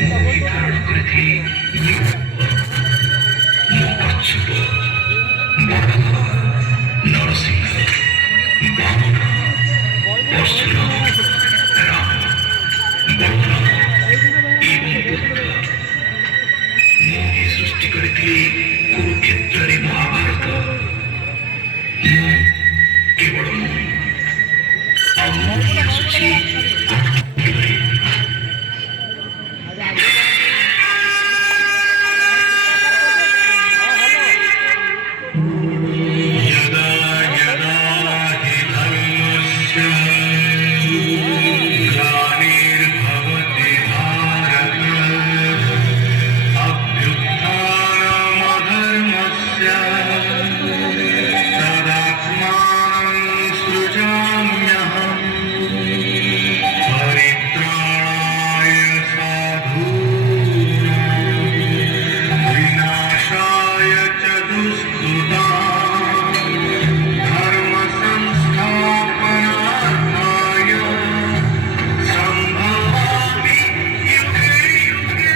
ধারণ করেছিলি কচ্ছপ, বরাহ, নরসিংহ, বামন, পরশুরাম, রাম, বলরাম এবং বুদ্ধ। ମୁଁ ସୃଷ୍ଟି କରିଥିଲି କୁରୁକ୍ଷେତ୍ରରେ ମହାଭାରତ। ମୁଁ କେବଳ ମୁଁ ଆଉ ମୁଁ ହିଁ ଆସୁଛି ଅଟକିବାରେ। यदा यदा हि धर्मस्य ग्लानिर्भवति भारत अभ्युत्थानमधर्मस्य तदात्मानं सृजाम्यहम् परित्राणाय साधूनां विनाशाय च दुष्कृतां धर्म संस्थापनार्थाय सम्भवामि युगे युगे।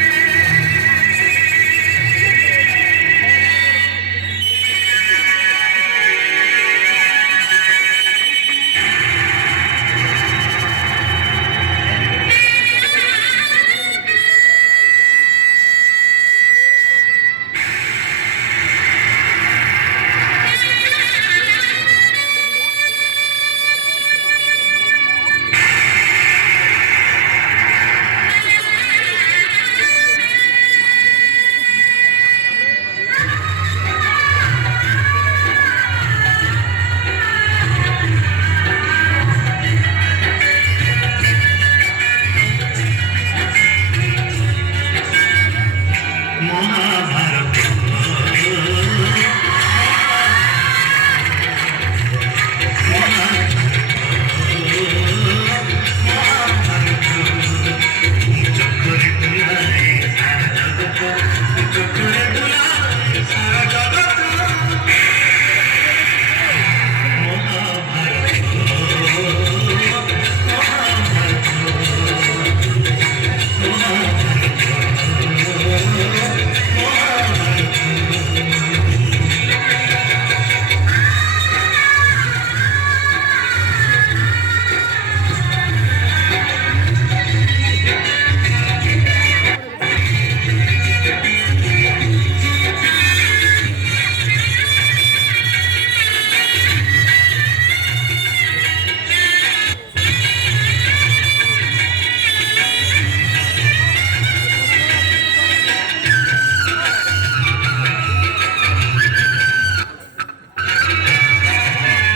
महाभारत चक्करे बुलाए सारा जगत, चक्करे बुलाए सारा जगत। महाभारत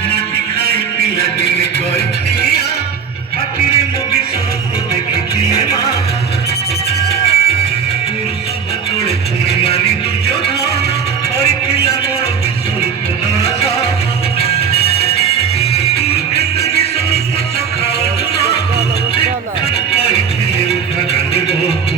माटी खाई पिला दिन गइथिया पाटिरे मो विश्वास देखिथिए माँ पुरुष भातोळे पुଣି मानि दुर्योधन କରିଥିଲା ମୋର ବିଶ୍ୱରୂପ ନାଶ। କୁରୁକ୍ଷେତ୍ର ବିଶ୍ୱରୂପ ସଖା ଅର୍ଜୁନ କହିଥିଲେ ଉଠା କାନ୍ଦିବାକୁ।